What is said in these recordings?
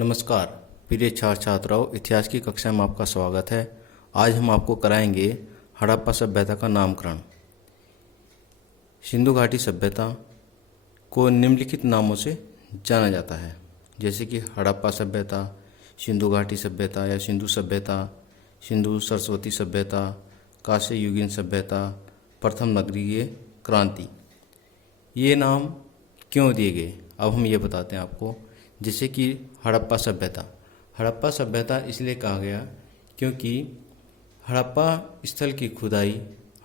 नमस्कार प्रिय छात्र छात्राओं, इतिहास की कक्षा में आपका स्वागत है। आज हम आपको कराएंगे हड़प्पा सभ्यता का नामकरण। सिंधु घाटी सभ्यता को निम्नलिखित नामों से जाना जाता है, जैसे कि हड़प्पा सभ्यता, सिंधु घाटी सभ्यता या सिंधु सभ्यता, सिंधु सरस्वती सभ्यता, कांस्य युगीन सभ्यता, प्रथम नगरीय क्रांति। ये नाम क्यों दिए गए, अब हम ये बताते हैं आपको। जैसे कि हड़प्पा सभ्यता इसलिए कहा गया क्योंकि हड़प्पा स्थल की खुदाई,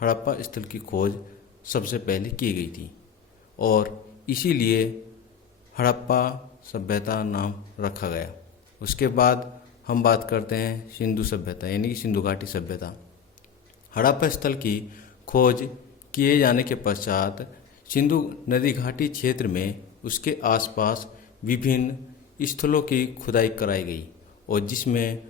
हड़प्पा स्थल की खोज सबसे पहले की गई थी और इसीलिए हड़प्पा सभ्यता नाम रखा गया। उसके बाद हम बात करते हैं सिंधु सभ्यता यानी कि सिंधु घाटी सभ्यता। हड़प्पा स्थल की खोज किए जाने के पश्चात सिंधु नदी घाटी क्षेत्र में उसके आसपास विभिन्न स्थलों की खुदाई कराई गई और जिसमें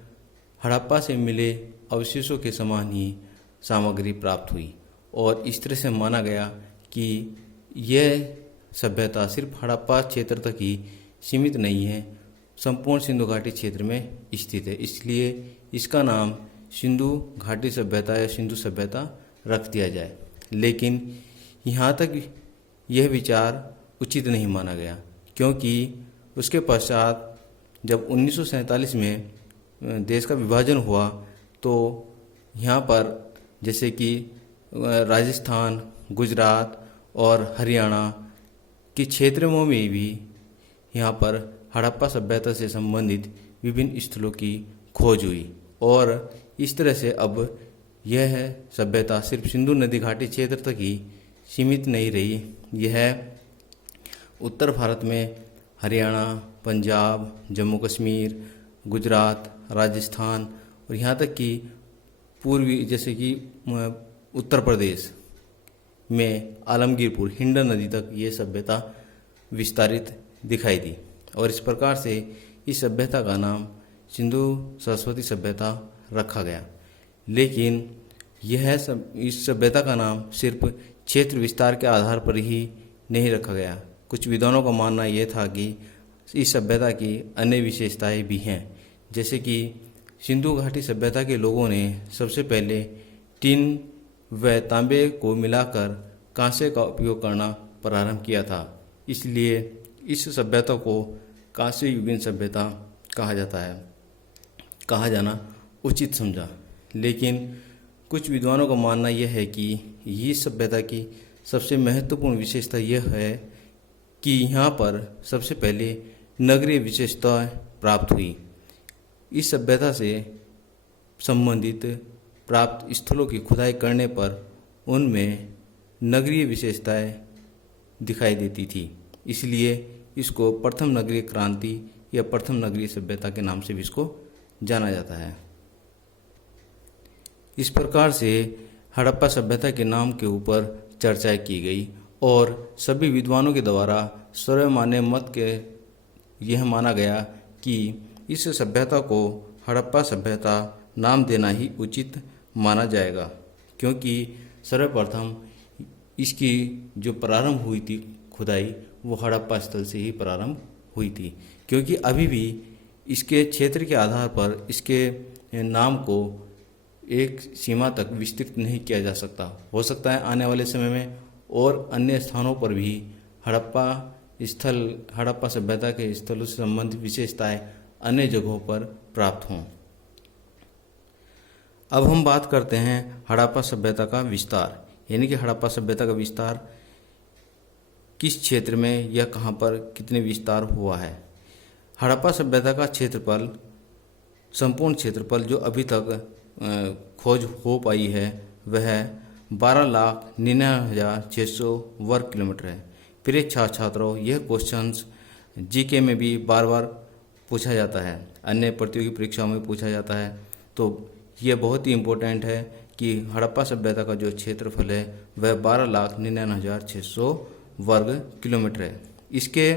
हड़प्पा से मिले अवशेषों के समान ही सामग्री प्राप्त हुई और इस तरह से माना गया कि यह सभ्यता सिर्फ हड़प्पा क्षेत्र तक ही सीमित नहीं है, संपूर्ण सिंधु घाटी क्षेत्र में स्थित है। इसलिए इसका नाम सिंधु घाटी सभ्यता या सिंधु सभ्यता रख दिया जाए। लेकिन यहाँ तक यह विचार उचित नहीं माना गया क्योंकि उसके पश्चात जब 1947 में देश का विभाजन हुआ तो यहाँ पर जैसे कि राजस्थान, गुजरात और हरियाणा के क्षेत्रों में भी यहाँ पर हड़प्पा सभ्यता से संबंधित विभिन्न स्थलों की खोज हुई और इस तरह से अब यह सभ्यता सिर्फ सिंधु नदी घाटी क्षेत्र तक ही सीमित नहीं रही। यह उत्तर भारत में हरियाणा, पंजाब, जम्मू कश्मीर, गुजरात, राजस्थान और यहाँ तक कि पूर्वी जैसे कि उत्तर प्रदेश में आलमगीरपुर, हिंडन नदी तक ये सभ्यता विस्तारित दिखाई दी और इस प्रकार से इस सभ्यता का नाम सिंधु सरस्वती सभ्यता रखा गया। लेकिन इस सभ्यता का नाम सिर्फ क्षेत्र विस्तार के आधार पर ही नहीं रखा गया। कुछ विद्वानों का मानना यह था कि इस सभ्यता की अन्य विशेषताएं भी हैं, जैसे कि सिंधु घाटी सभ्यता के लोगों ने सबसे पहले टिन व तांबे को मिलाकर कांसे का उपयोग करना प्रारंभ किया था। इसलिए इस सभ्यता को कांस्य युगीन सभ्यता कहा जाना उचित समझा। लेकिन कुछ विद्वानों का मानना यह है कि इस सभ्यता की सबसे महत्वपूर्ण विशेषता यह है कि यहाँ पर सबसे पहले नगरीय विशेषता प्राप्त हुई। इस सभ्यता से संबंधित प्राप्त स्थलों की खुदाई करने पर उनमें नगरीय विशेषताएं दिखाई देती थी। इसलिए इसको प्रथम नगरीय क्रांति या प्रथम नगरीय सभ्यता के नाम से भी इसको जाना जाता है। इस प्रकार से हड़प्पा सभ्यता के नाम के ऊपर चर्चा की गई और सभी विद्वानों के द्वारा सर्वमान्य मत के यह माना गया कि इस सभ्यता को हड़प्पा सभ्यता नाम देना ही उचित माना जाएगा, क्योंकि सर्वप्रथम इसकी जो प्रारंभ हुई थी खुदाई वो हड़प्पा स्थल से ही प्रारंभ हुई थी। क्योंकि अभी भी इसके क्षेत्र के आधार पर इसके नाम को एक सीमा तक विस्तृत नहीं किया जा सकता। हो सकता है आने वाले समय में और अन्य स्थानों पर भी हड़प्पा सभ्यता के स्थलों से संबंधित विशेषताएं अन्य जगहों पर प्राप्त हों। अब हम बात करते हैं हड़प्पा सभ्यता का विस्तार, यानी कि हड़प्पा सभ्यता का विस्तार किस क्षेत्र में या कहाँ पर कितने विस्तार हुआ है। हड़प्पा सभ्यता का क्षेत्रफल, संपूर्ण क्षेत्रफल जो अभी तक खोज हो पाई है वह 12,99,600 वर्ग किलोमीटर है। प्रिय छात्रों, यह क्वेश्चंस जीके में भी बार बार पूछा जाता है, अन्य प्रतियोगी परीक्षाओं में पूछा जाता है, तो यह बहुत ही इम्पोर्टेंट है कि हड़प्पा सभ्यता का जो क्षेत्रफल है वह 12,99,600 वर्ग किलोमीटर है। इसके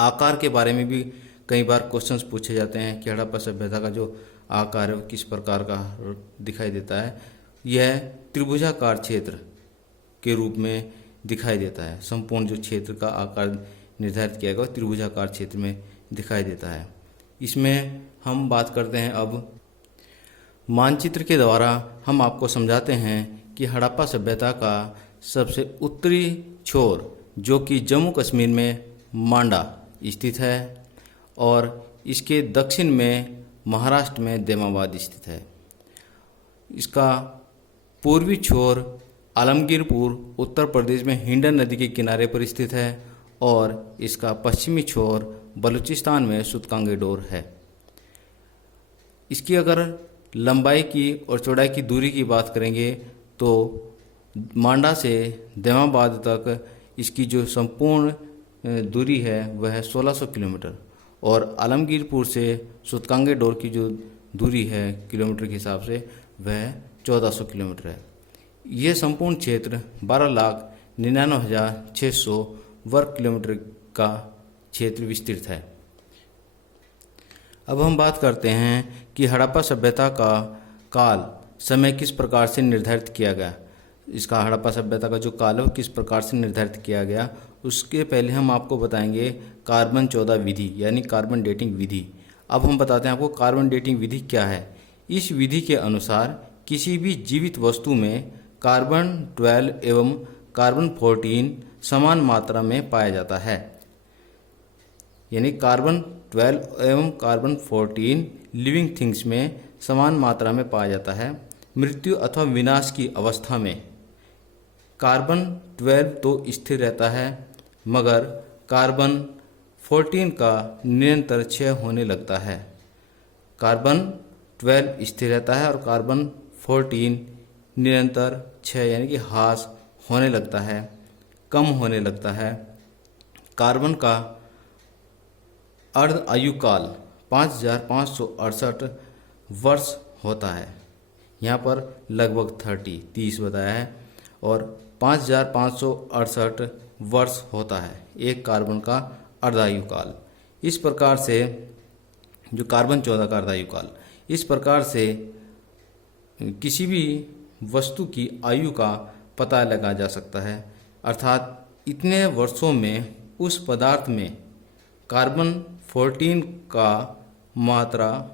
आकार के बारे में भी कई बार क्वेश्चंस पूछे जाते हैं कि हड़प्पा सभ्यता का जो आकार है किस प्रकार का दिखाई देता है। यह त्रिभुजाकार क्षेत्र के रूप में दिखाई देता है। संपूर्ण जो क्षेत्र का आकार निर्धारित किया गया त्रिभुजाकार क्षेत्र में दिखाई देता है। इसमें हम बात करते हैं अब मानचित्र के द्वारा हम आपको समझाते हैं कि हड़प्पा सभ्यता का सबसे उत्तरी छोर जो कि जम्मू कश्मीर में मांडा स्थित है और इसके दक्षिण में महाराष्ट्र में देमाबाद स्थित है। इसका पूर्वी छोर आलमगीरपुर उत्तर प्रदेश में हिंडन नदी के किनारे पर स्थित है और इसका पश्चिमी छोर बलूचिस्तान में सुतकांगेडोर है। इसकी अगर लंबाई की और चौड़ाई की दूरी की बात करेंगे तो मांडा से देमाबाद तक इसकी जो संपूर्ण दूरी है वह है 1600 किलोमीटर और आलमगीरपुर से सुतकांगेडोर की जो दूरी है किलोमीटर के हिसाब से वह 1400 किलोमीटर है। यह संपूर्ण क्षेत्र 12,99,600 वर्ग किलोमीटर का क्षेत्र विस्तृत है। अब हम बात करते हैं कि हड़प्पा सभ्यता का काल समय किस प्रकार से निर्धारित किया गया। इसका हड़प्पा सभ्यता का जो काल है वो किस प्रकार से निर्धारित किया गया, उसके पहले हम आपको बताएंगे कार्बन 14 विधि यानी कार्बन डेटिंग विधि। अब हम बताते हैं आपको कार्बन डेटिंग विधि क्या है। इस विधि के अनुसार किसी भी जीवित वस्तु में कार्बन 12 एवं कार्बन 14 समान मात्रा में पाया जाता है, यानी कार्बन 12 एवं कार्बन 14 लिविंग थिंग्स में समान मात्रा में पाया जाता है। मृत्यु अथवा विनाश की अवस्था में कार्बन 12 तो स्थिर रहता है मगर कार्बन 14 का निरंतर क्षय होने लगता है। कार्बन 12 स्थिर रहता है और कार्बन 14 निरंतर क्षय यानी कि ह्रास होने लगता है, कम होने लगता है। कार्बन का अर्ध आयुकाल 5568 वर्ष होता है। यहाँ पर लगभग 30 बताया है और 5568 वर्ष होता है एक कार्बन का अर्धायुकाल। इस प्रकार से जो कार्बन 14 का अर्धायुकाल, इस प्रकार से किसी भी वस्तु की आयु का पता लगाया जा सकता है, अर्थात इतने वर्षों में उस पदार्थ में कार्बन 14 का मात्रा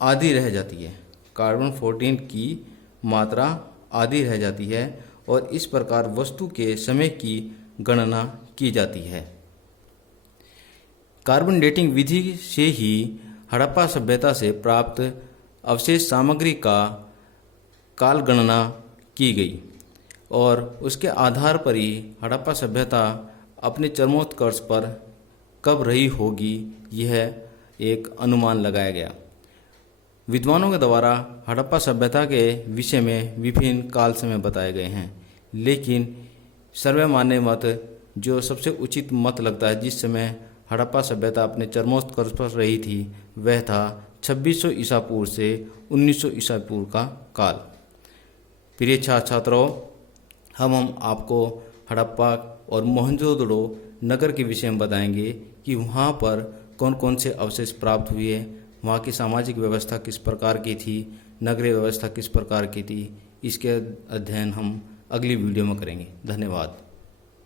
आधी रह जाती है, कार्बन 14 की मात्रा आधी रह जाती है और इस प्रकार वस्तु के समय की गणना की जाती है। कार्बन डेटिंग विधि से ही हड़प्पा सभ्यता से प्राप्त अवशेष सामग्री का काल गणना की गई और उसके आधार पर ही हड़प्पा सभ्यता अपने चरमोत्कर्ष पर कब रही होगी यह एक अनुमान लगाया गया। विद्वानों के द्वारा हड़प्पा सभ्यता के विषय में विभिन्न काल समय बताए गए हैं, लेकिन सर्वमान्य मत जो सबसे उचित मत लगता है जिस समय हड़प्पा सभ्यता अपने चरमोत्कर्ष पर रही थी वह था 2600 ईसा पूर्व से 1900 ईसा पूर्व का काल। प्रिय छात्रों, हम आपको हड़प्पा और मोहनजोदड़ो नगर के विषय में बताएंगे कि वहाँ पर कौन कौन से अवशेष प्राप्त हुए, वहाँ की सामाजिक व्यवस्था किस प्रकार की थी, नगरीय व्यवस्था किस प्रकार की थी। इसके अध्ययन हम अगली वीडियो में करेंगे। धन्यवाद।